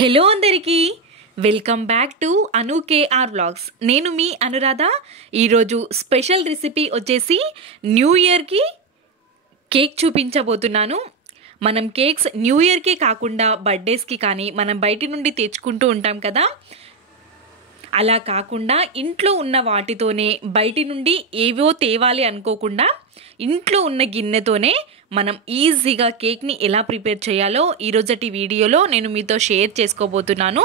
Hello అందరికీ welcome back to Anu KR vlogs. నేను మీ అనురాధ. ఈరోజు స్పెషల్ రెసిపీ వచ్చేసి న్యూ ఇయర్కి కేక్ చూపించబోతున్నాను. మనం కేక్స్ న్యూ ఇయర్కే కాకుండా బర్త్డేస్కి కానీ మనం బయట నుండి తెచ్చుకుంటూ ఉంటాం కదా, అలా కాకుండా ఇంట్లో ఉన్న వాటితోనే బయటి నుండి ఏవో తేవాలి అనుకోకుండా ఇంట్లో ఉన్న గిన్నెతోనే మనం ఈజీగా కేక్ని ఎలా ప్రిపేర్ చేయాలో ఈరోజటి వీడియోలో నేను మీతో షేర్ చేసుకోబోతున్నాను.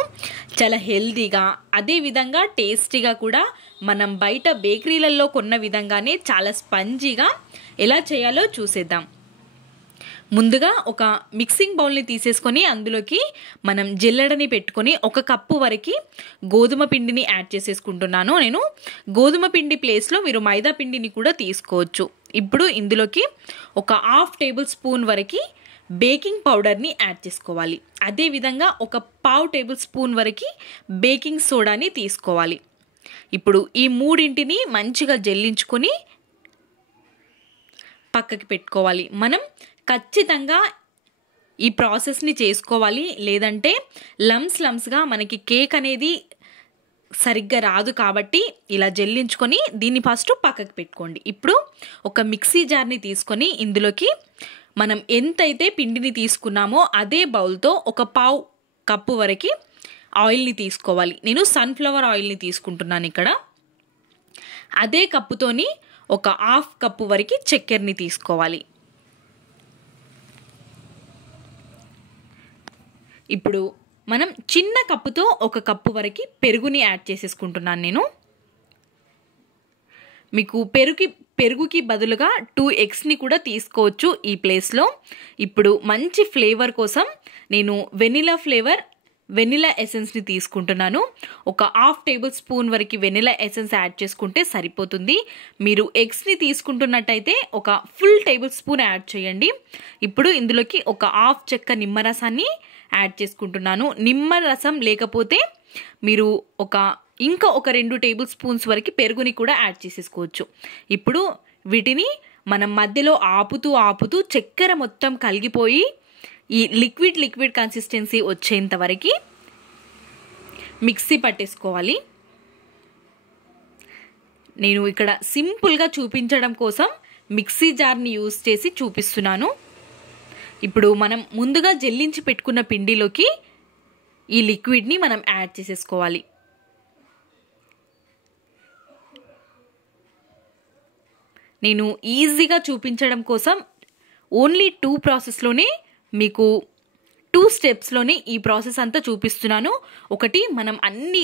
చాలా హెల్తీగా, అదేవిధంగా టేస్టీగా కూడా మనం బయట బేకరీలలో కొన్న విధంగానే చాలా స్పంజీగా ఎలా చేయాలో చూసేద్దాం. ముందుగా ఒక మిక్సింగ్ బౌల్ని తీసేసుకొని అందులోకి మనం జల్లెడని పెట్టుకొని 1 కప్పు వరకు గోధుమ పిండిని యాడ్ చేసేసుకుంటున్నాను. నేను గోధుమ పిండి ప్లేస్లో మీరు మైదా పిండిని కూడా తీసుకోవచ్చు. ఇప్పుడు ఇందులోకి ఒక 1/2 టేబుల్ స్పూన్ వరకు బేకింగ్ పౌడర్ని యాడ్ చేసుకోవాలి. అదేవిధంగా ఒక 1/2 టేబుల్ స్పూన్ వరకు బేకింగ్ సోడాని తీసుకోవాలి. ఇప్పుడు ఈ మూడింటిని మంచిగా జల్లించుకొని పక్కకి పెట్టుకోవాలి. మనం ఖచ్చితంగా ఈ ప్రాసెస్ని చేసుకోవాలి, లేదంటే లమ్స్గా మనకి కేక్ అనేది సరిగ్గా రాదు. కాబట్టి ఇలా జల్లించుకొని దీన్ని ఫస్ట్ పక్కకి పెట్టుకోండి. ఇప్పుడు ఒక మిక్సీ జార్ని తీసుకొని ఇందులోకి మనం ఎంతైతే పిండిని తీసుకున్నామో అదే బౌల్తో ఒక 1/2 కప్పు వరకు ఆయిల్ని తీసుకోవాలి. నేను సన్ఫ్లవర్ ఆయిల్ని తీసుకుంటున్నాను ఇక్కడ. అదే కప్పుతోని ఒక 1/2 కప్పు వరకు చక్కెరని తీసుకోవాలి. ఇప్పుడు మనం చిన్న కప్పుతో 1 కప్పు వరకు పెరుగుని యాడ్ చేసేసుకుంటున్నాను నేను. మీకు పెరుగుకి బదులుగా 2 ఎగ్స్ని కూడా తీసుకోవచ్చు ఈ ప్లేస్లో. ఇప్పుడు మంచి ఫ్లేవర్ కోసం నేను వెనిలా ఎసెన్స్ని తీసుకుంటున్నాను. ఒక 1/2 టేబుల్ స్పూన్ వరకు వెనిలా ఎసెన్స్ యాడ్ చేసుకుంటే సరిపోతుంది. మీరు ఎగ్స్ని తీసుకుంటున్నట్టయితే ఒక ఫుల్ టేబుల్ స్పూన్ యాడ్ చేయండి. ఇప్పుడు ఇందులోకి ఒక 1/2 చెక్క నిమ్మరసాన్ని యాడ్ చేసుకుంటున్నాను. నిమ్మరసం లేకపోతే మీరు ఇంకా ఒక 2 టేబుల్ స్పూన్స్ వరకు పెరుగుని కూడా యాడ్ చేసేసుకోవచ్చు. ఇప్పుడు వీటిని మనం మధ్యలో ఆపుతూ చక్కెర మొత్తం కలిగిపోయి ఈ లిక్విడ్ కన్సిస్టెన్సీ వచ్చేంత వరకు మిక్సీ పట్టేసుకోవాలి. నేను ఇక్కడ సింపుల్గా చూపించడం కోసం మిక్సీ జార్ని యూజ్ చేసి చూపిస్తున్నాను. ఇప్పుడు మనం ముందుగా జల్లించి పెట్టుకున్న పిండిలోకి ఈ లిక్విడ్ని మనం యాడ్ చేసేసుకోవాలి. నేను ఈజీగా చూపించడం కోసం ఓన్లీ 2 ప్రాసెస్లోనే మీకు 2 స్టెప్స్లోనే ఈ ప్రాసెస్ అంతా చూపిస్తున్నాను. ఒకటి, మనం అన్ని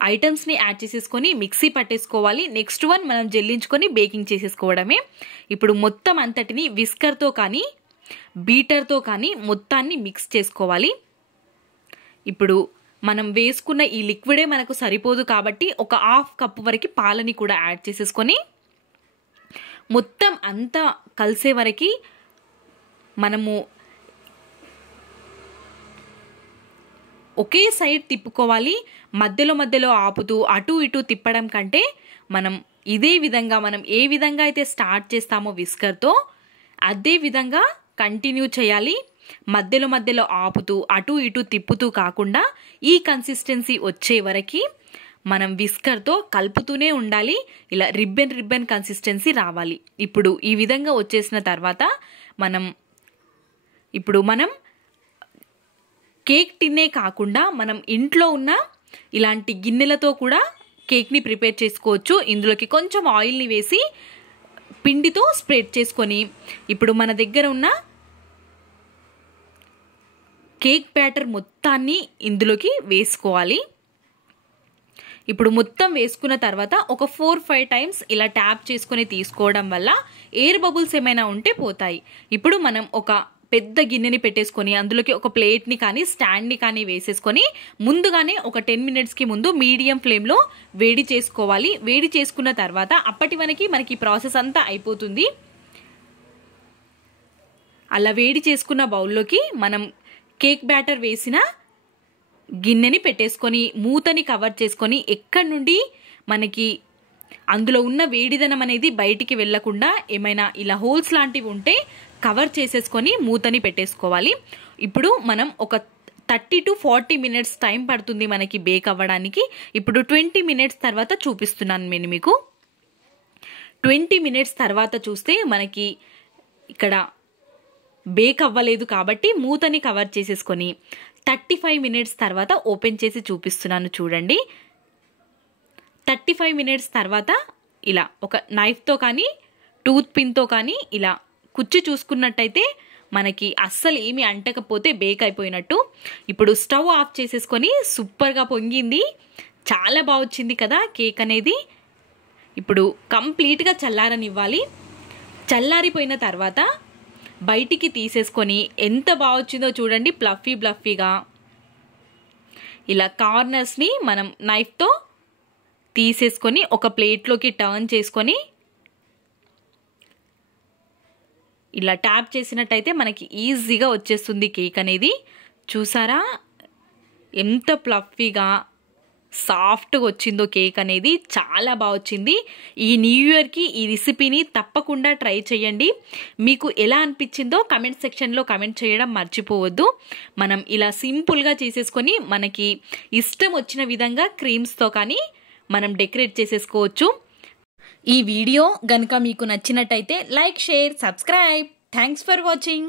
ఐటమ్స్ని యాడ్ చేసేసుకొని మిక్సీ పట్టేసుకోవాలి. నెక్స్ట్ వన్, మనం జల్లించుకొని బేకింగ్ చేసేసుకోవడమే. ఇప్పుడు మొత్తం అంతటిని విస్కర్తో కానీ బీటర్తో కానీ మొత్తాన్ని మిక్స్ చేసుకోవాలి. ఇప్పుడు మనం వేసుకున్న ఈ లిక్విడే మనకు సరిపోదు కాబట్టి ఒక 1/2 కప్పు వరకు పాలని కూడా యాడ్ చేసేసుకొని మొత్తం అంతా కలిసే వరకు మనము ఒకే సైడ్ తిప్పుకోవాలి. మధ్యలో ఆపుతూ అటు ఇటు తిప్పడం కంటే మనం ఇదే విధంగా మనం ఏ విధంగా అయితే స్టార్ట్ చేస్తామో విస్కర్తో అదే విధంగా కంటిన్యూ చేయాలి. మధ్యలో ఆపుతూ అటు ఇటు తిప్పుతూ కాకుండా ఈ కన్సిస్టెన్సీ వచ్చే వరకు మనం విస్కర్తో కలుపుతూనే ఉండాలి. ఇలా రిబ్బన్ కన్సిస్టెన్సీ రావాలి. ఇప్పుడు ఈ విధంగా వచ్చేసిన తర్వాత మనం కేక్ టిన్నే కాకుండా మనం ఇంట్లో ఉన్న ఇలాంటి గిన్నెలతో కూడా కేక్ని ప్రిపేర్ చేసుకోవచ్చు. ఇందులోకి కొంచెం ఆయిల్ని వేసి పిండితో స్ప్రెడ్ చేసుకొని ఇప్పుడు మన దగ్గర ఉన్న కేక్ బ్యాటర్ మొత్తాన్ని ఇందులోకి వేసుకోవాలి. ఇప్పుడు మొత్తం వేసుకున్న తర్వాత ఒక 4-5 టైమ్స్ ఇలా ట్యాప్ చేసుకొని తీసుకోవడం వల్ల ఎయిర్ బబుల్స్ ఏమైనా ఉంటే పోతాయి. ఇప్పుడు మనం ఒక పెద్ద గిన్నెని పెట్టేసుకొని అందులోకి ఒక ప్లేట్ని కానీ స్టాండ్ని కానీ వేసేసుకొని ముందుగానే ఒక 10 మినిట్స్కి ముందు మీడియం ఫ్లేమ్లో వేడి చేసుకోవాలి. వేడి చేసుకున్న తర్వాత అప్పటి వరకు మనకి ప్రాసెస్ అంతా అయిపోతుంది. అలా వేడి చేసుకున్న బౌల్లోకి మనం కేక్ బ్యాటర్ వేసిన గిన్నెని పెట్టేసుకొని మూతని కవర్ చేసుకొని ఎక్కడి నుండి మనకి అందులో ఉన్న వేడిదనం అనేది బయటికి వెళ్లకుండా ఏమైనా ఇలా హోల్స్ లాంటివి ఉంటే కవర్ చేసేసుకొని మూతని పెట్టేసుకోవాలి. ఇప్పుడు మనం ఒక 30 to 40 మినిట్స్ టైం పడుతుంది మనకి బేక్ అవ్వడానికి. ఇప్పుడు 20 మినిట్స్ తర్వాత చూపిస్తున్నాను నేను మీకు. 20 మినిట్స్ తర్వాత చూస్తే మనకి ఇక్కడ బేక్ అవ్వలేదు కాబట్టి మూతని కవర్ చేసేసుకొని 35 మినిట్స్ తర్వాత ఓపెన్ చేసి చూపిస్తున్నాను చూడండి. 35 మినిట్స్ తర్వాత ఇలా ఒక నైఫ్తో కానీ టూత్ పిన్తో కానీ ఇలా కుచ్చి చూసుకున్నట్టయితే మనకి అస్సలు ఏమీ అంటకపోతే బేక్ అయిపోయినట్టు. ఇప్పుడు స్టవ్ ఆఫ్ చేసేసుకొని సూపర్గా పొంగింది, చాలా బాగా వచ్చింది కదా కేక్ అనేది. ఇప్పుడు కంప్లీట్గా చల్లారనివ్వాలి. చల్లారిపోయిన తర్వాత బయటికి తీసేసుకొని ఎంత బాగా వచ్చిందో చూడండి, ఫ్లఫీగా. ఇలా కార్నర్స్ని మనం నైఫ్తో తీసేసుకొని ఒక ప్లేట్లోకి టర్న్ చేసుకొని ఇలా ట్యాప్ చేసినట్టయితే మనకి ఈజీగా వచ్చేస్తుంది కేక్ అనేది. చూసారా ఎంత ఫ్లఫీగా సాఫ్ట్గా వచ్చిందో కేక్ అనేది, చాలా బాగా వచ్చింది. ఈ న్యూ ఇయర్కి ఈ రెసిపీని తప్పకుండా ట్రై చేయండి. మీకు ఎలా అనిపించిందో కమెంట్ సెక్షన్లో కమెంట్ చేయడం మర్చిపోవద్దు. మనం ఇలా సింపుల్గా చేసేసుకొని మనకి ఇష్టం వచ్చిన విధంగా క్రీమ్స్తో కానీ మనం డెకరేట్ చేసేసుకోవచ్చు. ఈ వీడియో గనుక మీకు నచ్చినట్టయితే like, share, subscribe. Thanks for watching.